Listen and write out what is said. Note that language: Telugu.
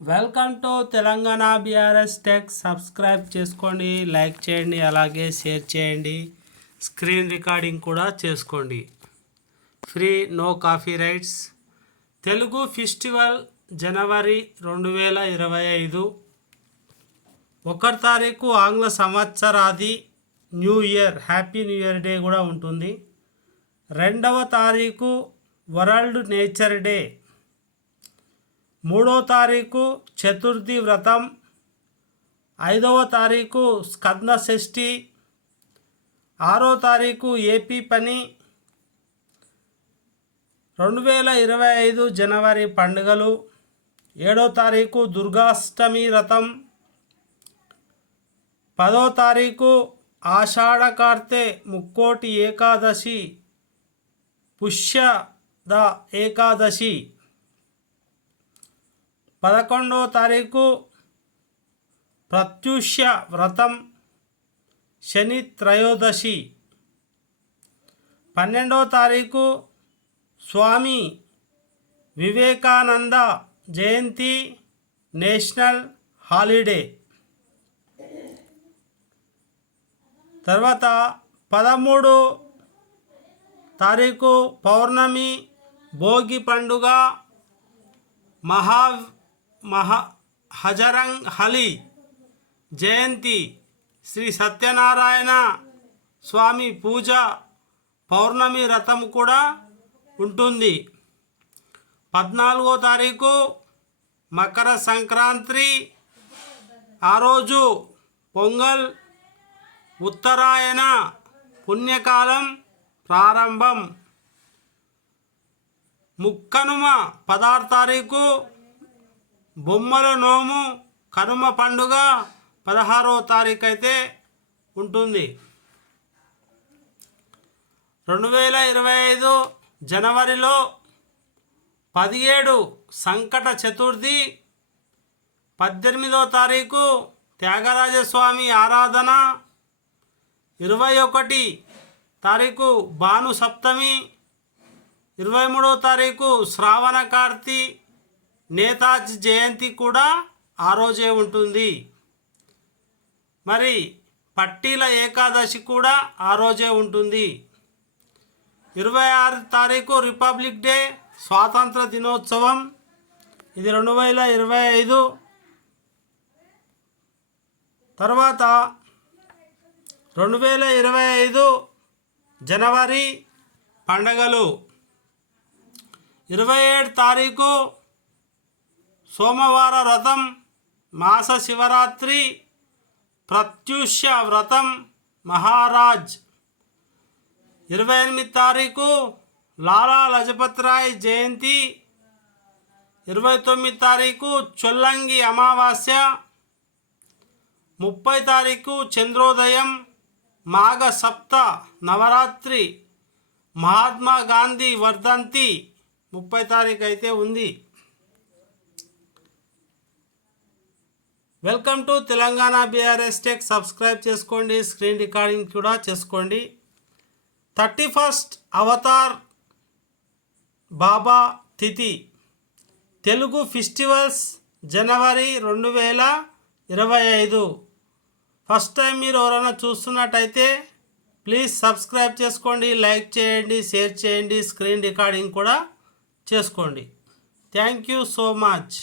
Welcome to Telangana BRS tech. Subscribe చేసుకోండి, లైక్ చేయండి, అలాగే షేర్ చేయండి. స్క్రీన్ రికార్డింగ్ కూడా చేసుకోండి. Free, no copyrights. Telugu festival జనవరి 2025 1 తారీఖు ఆంగ్ల సంవత్సరాది new year, happy new year day కూడా ఉంటుంది. 2వ తారీఖు వరల్డ్ నేచర్ డే. 3వ తారీఖు చతుర్థి వ్రతం. 5వ తారీఖు స్కంద షష్ఠి. 6వ తారీఖు ఏపీ పని. 2025 జనవరి పండుగలు. 7వ తారీఖు దుర్గాష్టమి వ్రతం. 10వ తారీఖు ఆషాఢ కార్తె ముక్కోటి ఏకాదశి, పుష్యద ఏకాదశి. 11వ తారీఖు ప్రత్యూష్య వ్రతం, శని త్రయోదశి. 12వ తారీఖు స్వామి వివేకానంద జయంతి, నేషనల్ హాలిడే. తర్వాత 13వ తారీఖు పౌర్ణమి, భోగి పండుగ, హజరంగ్ హలి జయంతి, శ్రీ సత్యనారాయణ స్వామి పూజ, పౌర్ణమి వ్రతం కూడా ఉంటుంది. 14వ తారీఖు మకర సంక్రాంతి. ఆ రోజు పొంగల్, ఉత్తరాయణ పుణ్యకాలం ప్రారంభం. ముక్కనుమ 16వ తారీఖు బొమ్మల నోము, కనుమ పండుగ 16వ తారీఖు అయితే ఉంటుంది. 2025 జనవరిలో 17 సంకట చతుర్థి. 18వ తారీఖు త్యాగరాజస్వామి ఆరాధన. 21 తారీఖు భాను సప్తమి. 23వ తారీఖు శ్రావణ కార్తి, నేతాజీ జయంతి కూడా ఆ రోజే ఉంటుంది. మరి పట్టీల ఏకాదశి కూడా ఆ రోజే ఉంటుంది. 26 తారీఖు రిపబ్లిక్ డే, స్వాతంత్ర దినోత్సవం. ఇది 2025. తర్వాత 2025 జనవరి పండగలు. 27 తారీఖు సోమవార వ్రతం, మాస శివరాత్రి, ప్రత్యూష్య వ్రతం, మహారాజ్. 28 తారీఖు లాలా లజపత్ రాయ్ జయంతి. 29 తారీఖు చొల్లంగి అమావాస్య. 30 తారీఖు చంద్రోదయం, మాఘ సప్త నవరాత్రి, మహాత్మా గాంధీ వర్ధంతి 30 తారీఖు అయితే ఉంది. Welcome to Telangana BRS tech. Subscribe చేసుకోండి, స్క్రీన్ రికార్డింగ్ కూడా చేసుకోండి. 31 అవతార్ బాబా తిథి. తెలుగు ఫెస్టివల్స్ జనవరి 2025. ఫస్ట్ టైం మీరు ఎవరైనా చూస్తున్నట్టయితే ప్లీజ్ సబ్స్క్రైబ్ చేసుకోండి, లైక్ చేయండి, షేర్ చేయండి, స్క్రీన్ రికార్డింగ్ కూడా చేసుకోండి. Thank you so much.